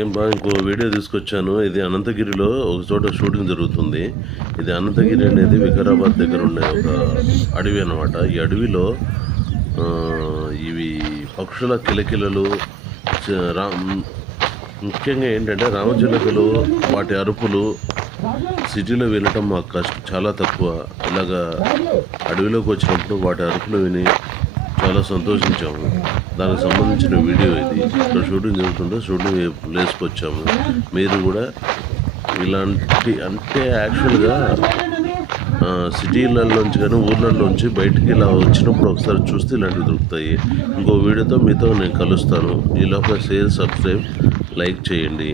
ఏం బా ఇంకో వీడియో తీసుకొచ్చాను. ఇది అనంతగిరిలో ఒక చోట షూటింగ్ జరుగుతుంది. ఇది అనంతగిరి అనేది వికారాబాద్ దగ్గర ఉండే ఒక అడవి అన్నమాట. ఈ అడవిలో ఇవి పక్షుల కిలకిలలు చ రా ముఖ్యంగా ఏంటంటే రామచిలుకలు వాటి అరుపులు సిటీలో వినటం మాకు చాలా తక్కువ. ఇలాగా అడవిలోకి వచ్చినప్పుడు వాటి అరుపులు విని చాలా సంతోషించాము. దానికి సంబంధించిన వీడియో ఇది. ఇక్కడ షూటింగ్ జరుగుతుంటే షూటింగ్ ప్లేస్కి వచ్చాము. మీరు కూడా ఇలాంటి అంటే యాక్చువల్గా సిటీలలోంచి కానీ ఊర్లలోంచి బయటికి ఇలా వచ్చినప్పుడు ఒకసారి చూస్తే ఇలాంటివి దొరుకుతాయి. ఇంకో వీడియోతో మీతో నేను కలుస్తాను. ఈలోగా షేర్, సబ్స్క్రైబ్, లైక్ చేయండి.